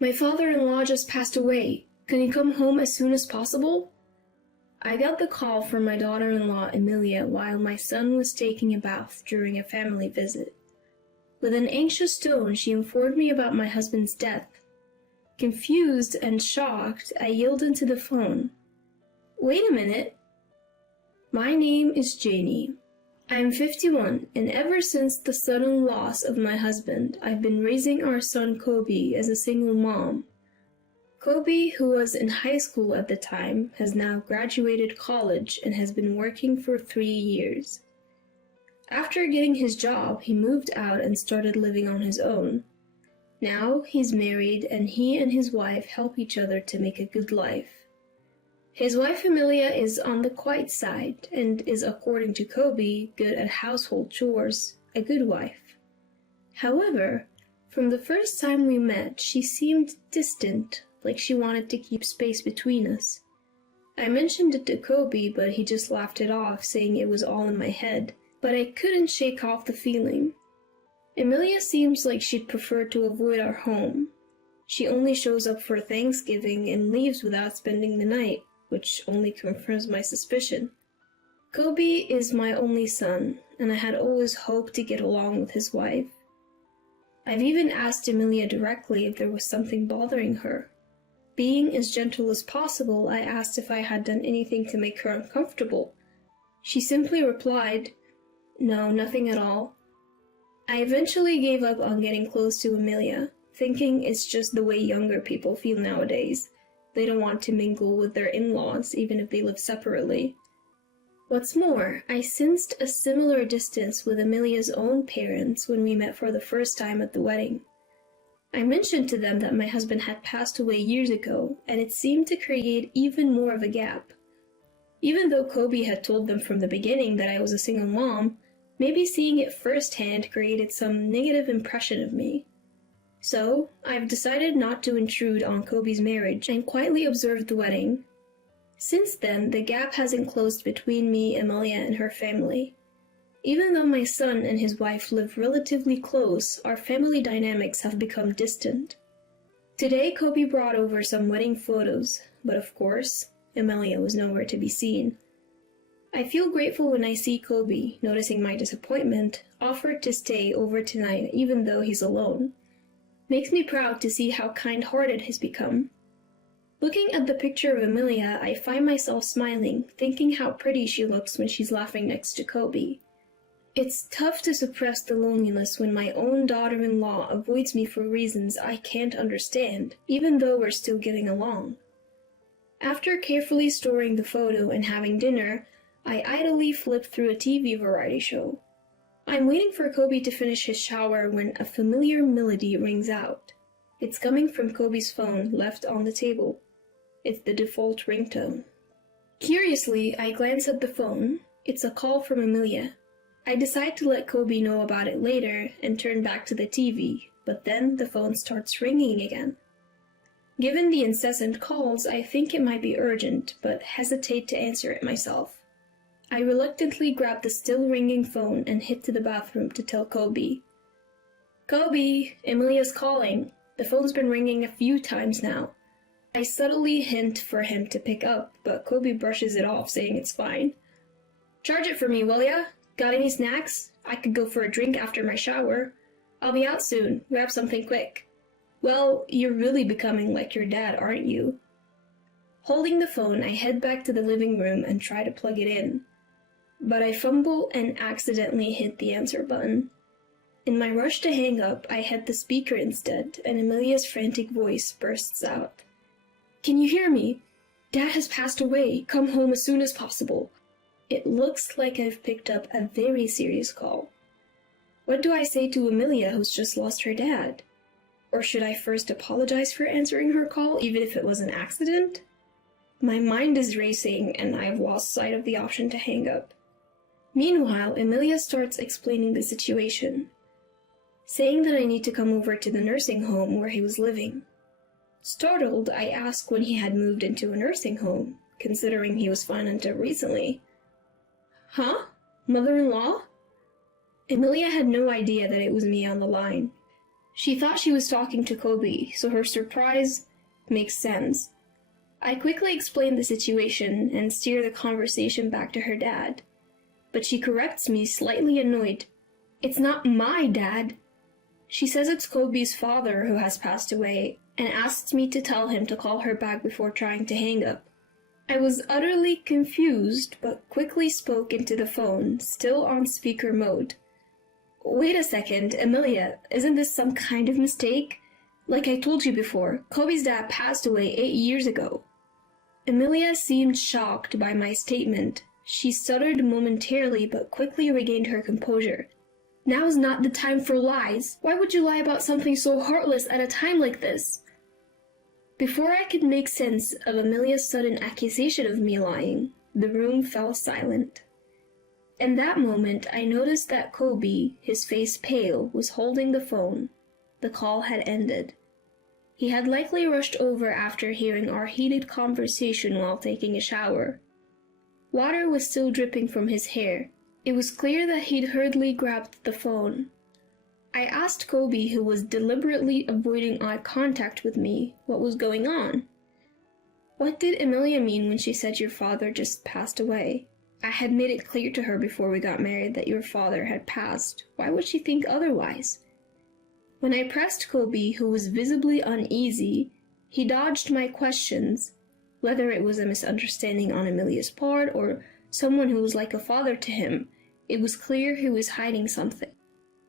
My father-in-law just passed away. Can you come home as soon as possible? I got the call from my daughter-in-law Emilia while my son was taking a bath during a family visit. With an anxious tone, she informed me about my husband's death. Confused and shocked, I yelled into the phone. Wait a minute. My name is Janie. I am 51, and ever since the sudden loss of my husband, I've been raising our son Kobe as a single mom. Kobe, who was in high school at the time, has now graduated college and has been working for 3 years. After getting his job, he moved out and started living on his own. Now he's married, and he and his wife help each other to make a good life. His wife Emilia is on the quiet side and is, according to Kobe, good at household chores, a good wife. However, from the first time we met, she seemed distant, like she wanted to keep space between us. I mentioned it to Kobe, but he just laughed it off, saying it was all in my head, but I couldn't shake off the feeling. Emilia seems like she'd prefer to avoid our home. She only shows up for Thanksgiving and leaves without spending the night, which only confirms my suspicion. Kobe is my only son, and I had always hoped to get along with his wife. I've even asked Emilia directly if there was something bothering her. Being as gentle as possible, I asked if I had done anything to make her uncomfortable. She simply replied, "No, nothing at all." I eventually gave up on getting close to Emilia, thinking it's just the way younger people feel nowadays. They don't want to mingle with their in-laws, even if they live separately. What's more, I sensed a similar distance with Emilia's own parents when we met for the first time at the wedding. I mentioned to them that my husband had passed away years ago, and it seemed to create even more of a gap. Even though Kobe had told them from the beginning that I was a single mom, maybe seeing it firsthand created some negative impression of me. So, I've decided not to intrude on Kobe's marriage and quietly observed the wedding. Since then, the gap hasn't closed between me, Emilia, and her family. Even though my son and his wife live relatively close, our family dynamics have become distant. Today, Kobe brought over some wedding photos, but of course, Emilia was nowhere to be seen. I feel grateful when I see Kobe, noticing my disappointment, offered to stay over tonight even though he's alone. Makes me proud to see how kind-hearted he's become. Looking at the picture of Emilia, I find myself smiling, thinking how pretty she looks when she's laughing next to Kobe. It's tough to suppress the loneliness when my own daughter-in-law avoids me for reasons I can't understand, even though we're still getting along. After carefully storing the photo and having dinner, I idly flip through a TV variety show. I'm waiting for Kobe to finish his shower when a familiar melody rings out. It's coming from Kobe's phone left on the table. It's the default ringtone. Curiously, I glance at the phone. It's a call from Emilia. I decide to let Kobe know about it later and turn back to the TV, but then the phone starts ringing again. Given the incessant calls, I think it might be urgent, but hesitate to answer it myself. I reluctantly grab the still ringing phone and head to the bathroom to tell Kobe. "Kobe, Emilia's calling. The phone's been ringing a few times now." I subtly hint for him to pick up, but Kobe brushes it off, saying it's fine. "Charge it for me, will ya? Got any snacks? I could go for a drink after my shower. I'll be out soon. Grab something quick." "Well, you're really becoming like your dad, aren't you?" Holding the phone, I head back to the living room and try to plug it in. But I fumble and accidentally hit the answer button. In my rush to hang up, I hit the speaker instead, and Emilia's frantic voice bursts out. "Can you hear me? Dad has passed away. Come home as soon as possible." It looks like I've picked up a very serious call. What do I say to Emilia, who's just lost her dad? Or should I first apologize for answering her call, even if it was an accident? My mind is racing, and I've lost sight of the option to hang up. Meanwhile, Emilia starts explaining the situation, saying that I need to come over to the nursing home where he was living. Startled, I ask when he had moved into a nursing home, considering he was fine until recently. "Huh? Mother-in-law?" Emilia had no idea that it was me on the line. She thought she was talking to Kobe, so her surprise makes sense. I quickly explain the situation and steer the conversation back to her dad. But she corrects me, slightly annoyed. It's not my dad. She says it's Kobe's father who has passed away and asks me to tell him to call her back before trying to hang up. I was utterly confused, but quickly spoke into the phone, still on speaker mode. Wait a second, Emilia, isn't this some kind of mistake? Like I told you before, Kobe's dad passed away 8 years ago. Emilia seemed shocked by my statement. She stuttered momentarily but quickly regained her composure. Now's not the time for lies. Why would you lie about something so heartless at a time like this? Before I could make sense of Emilia's sudden accusation of me lying, the room fell silent. In that moment, I noticed that Kobe, his face pale, was holding the phone. The call had ended. He had likely rushed over after hearing our heated conversation while taking a shower. Water was still dripping from his hair. It was clear that he'd hurriedly grabbed the phone. I asked Kobe, who was deliberately avoiding eye contact with me, what was going on. What did Emilia mean when she said your father just passed away? I had made it clear to her before we got married that your father had passed. Why would she think otherwise? When I pressed Kobe, who was visibly uneasy, he dodged my questions, whether it was a misunderstanding on Emilia's part or someone who was like a father to him. It was clear he was hiding something.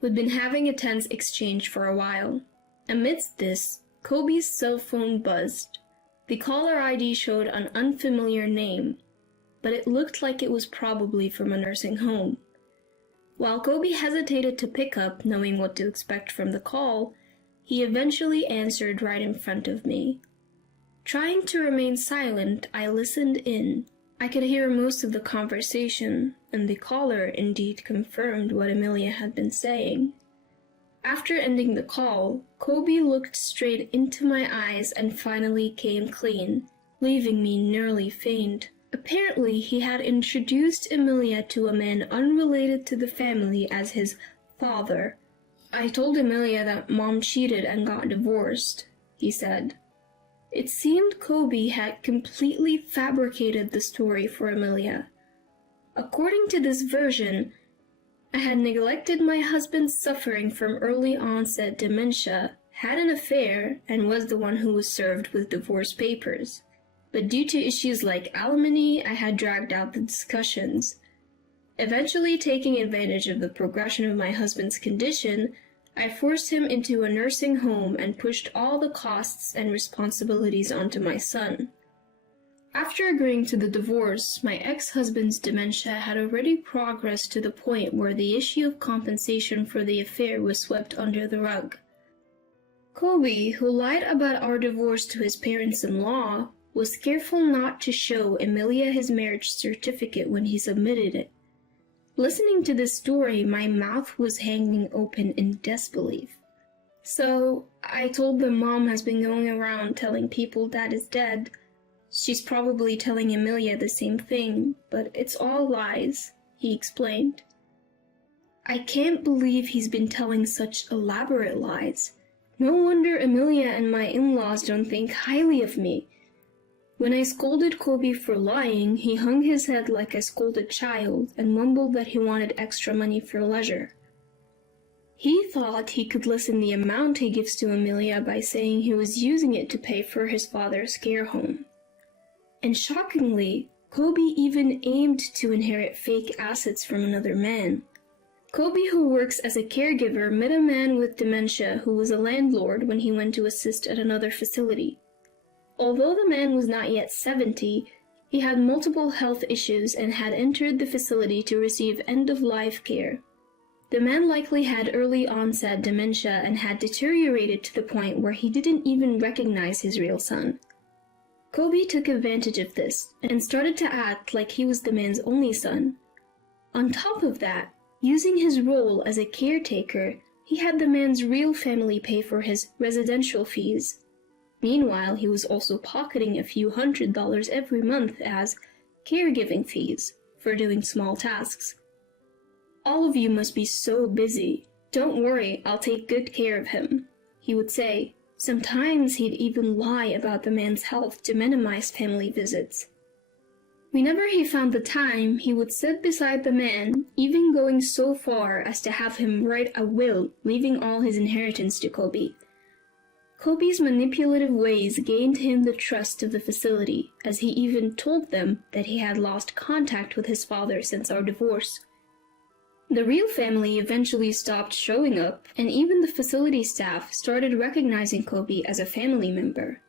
We'd been having a tense exchange for a while. Amidst this, Kobe's cell phone buzzed. The caller ID showed an unfamiliar name, but it looked like it was probably from a nursing home. While Kobe hesitated to pick up, knowing what to expect from the call, he eventually answered right in front of me. Trying to remain silent, I listened in. I could hear most of the conversation, and the caller indeed confirmed what Emilia had been saying. After ending the call, Kobe looked straight into my eyes and finally came clean, leaving me nearly faint. Apparently, he had introduced Emilia to a man unrelated to the family as his father. I told Emilia that Mom cheated and got divorced, he said. It seemed Kobe had completely fabricated the story for Emilia. According to this version, I had neglected my husband's suffering from early onset dementia, had an affair, and was the one who was served with divorce papers. But due to issues like alimony, I had dragged out the discussions. Eventually, taking advantage of the progression of my husband's condition, I forced him into a nursing home and pushed all the costs and responsibilities onto my son. After agreeing to the divorce, my ex-husband's dementia had already progressed to the point where the issue of compensation for the affair was swept under the rug. Kobe, who lied about our divorce to his parents-in-law, was careful not to show Emilia his marriage certificate when he submitted it. Listening to this story, my mouth was hanging open in disbelief. So, I told them Mom has been going around telling people Dad is dead. She's probably telling Emilia the same thing, but it's all lies, he explained. I can't believe he's been telling such elaborate lies. No wonder Emilia and my in-laws don't think highly of me. When I scolded Kobe for lying, he hung his head like a scolded child and mumbled that he wanted extra money for leisure. He thought he could lessen the amount he gives to Emilia by saying he was using it to pay for his father's care home. And shockingly, Kobe even aimed to inherit fake assets from another man. Kobe, who works as a caregiver, met a man with dementia who was a landlord when he went to assist at another facility. Although the man was not yet 70, he had multiple health issues and had entered the facility to receive end-of-life care. The man likely had early onset dementia and had deteriorated to the point where he didn't even recognize his real son. Kobe took advantage of this and started to act like he was the man's only son. On top of that, using his role as a caretaker, he had the man's real family pay for his residential fees. Meanwhile, he was also pocketing a few $100s every month as caregiving fees for doing small tasks. All of you must be so busy. Don't worry, I'll take good care of him, he would say. Sometimes he'd even lie about the man's health to minimize family visits. Whenever he found the time, he would sit beside the man, even going so far as to have him write a will, leaving all his inheritance to Kobe. Kobe's manipulative ways gained him the trust of the facility, as he even told them that he had lost contact with his father since our divorce. The real family eventually stopped showing up, and even the facility staff started recognizing Kobe as a family member.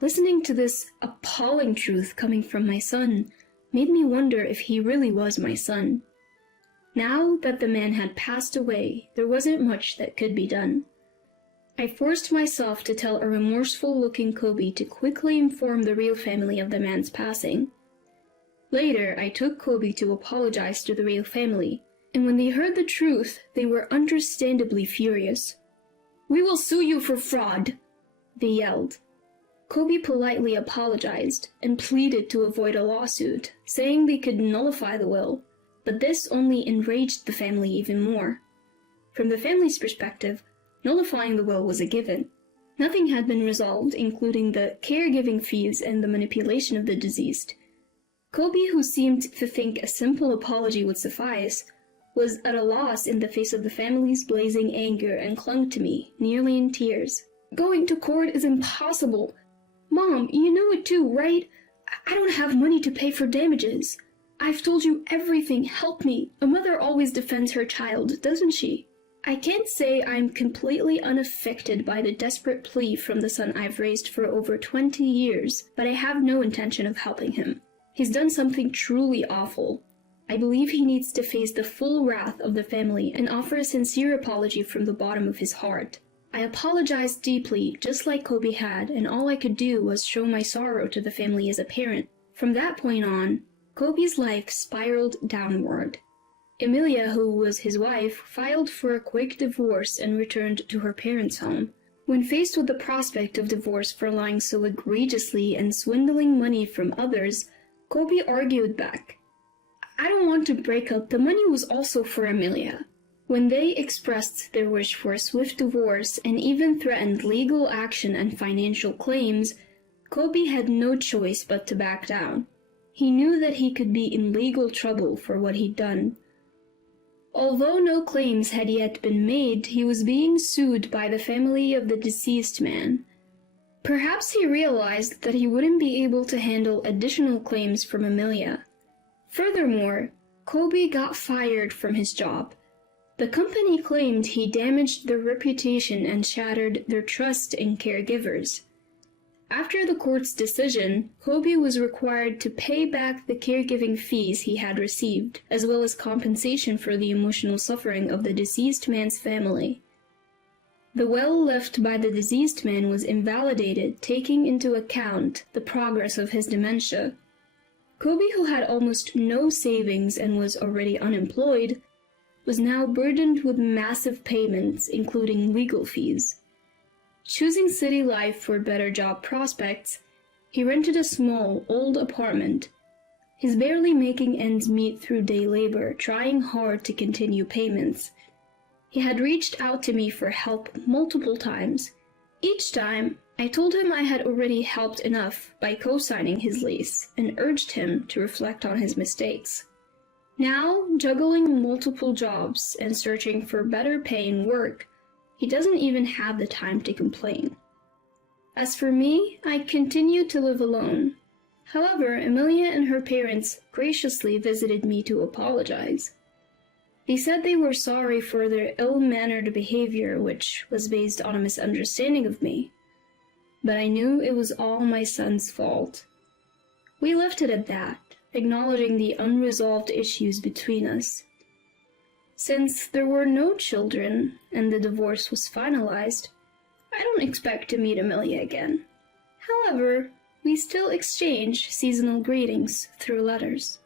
Listening to this appalling truth coming from my son made me wonder if he really was my son. Now that the man had passed away, there wasn't much that could be done. I forced myself to tell a remorseful-looking Kobe to quickly inform the real family of the man's passing. Later, I took Kobe to apologize to the real family, and when they heard the truth, they were understandably furious. "We will sue you for fraud," they yelled. Kobe politely apologized and pleaded to avoid a lawsuit, saying they could nullify the will, but this only enraged the family even more. From the family's perspective, nullifying the will was a given. Nothing had been resolved, including the caregiving fees and the manipulation of the deceased. Kobe, who seemed to think a simple apology would suffice, was at a loss in the face of the family's blazing anger and clung to me, nearly in tears. "Going to court is impossible. Mom, you know it too, right? I don't have money to pay for damages. I've told you everything, help me. A mother always defends her child, doesn't she?" I can't say I'm completely unaffected by the desperate plea from the son I've raised for over 20 years, but I have no intention of helping him. He's done something truly awful. I believe he needs to face the full wrath of the family and offer a sincere apology from the bottom of his heart. I apologized deeply, just like Kobe had, and all I could do was show my sorrow to the family as a parent. From that point on, Kobe's life spiraled downward. Emilia, who was his wife, filed for a quick divorce and returned to her parents' home. When faced with the prospect of divorce for lying so egregiously and swindling money from others, Kobe argued back. "I don't want to break up. The money was also for Emilia." When they expressed their wish for a swift divorce and even threatened legal action and financial claims, Kobe had no choice but to back down. He knew that he could be in legal trouble for what he'd done. Although no claims had yet been made, he was being sued by the family of the deceased man. Perhaps he realized that he wouldn't be able to handle additional claims from Emilia. Furthermore, Kobe got fired from his job. The company claimed he damaged their reputation and shattered their trust in caregivers. After the court's decision, Kobe was required to pay back the caregiving fees he had received, as well as compensation for the emotional suffering of the deceased man's family. The will left by the deceased man was invalidated, taking into account the progress of his dementia. Kobe, who had almost no savings and was already unemployed, was now burdened with massive payments, including legal fees. Choosing city life for better job prospects, he rented a small, old apartment. He's barely making ends meet through day labor, trying hard to continue payments. He had reached out to me for help multiple times. Each time, I told him I had already helped enough by co-signing his lease and urged him to reflect on his mistakes. Now, juggling multiple jobs and searching for better paying work, he doesn't even have the time to complain. As for me, I continue to live alone. However, Emilia and her parents graciously visited me to apologize. They said they were sorry for their ill-mannered behavior, which was based on a misunderstanding of me. But I knew it was all my son's fault. We left it at that, acknowledging the unresolved issues between us. Since there were no children and the divorce was finalized, I don't expect to meet Emilia again. However, we still exchange seasonal greetings through letters.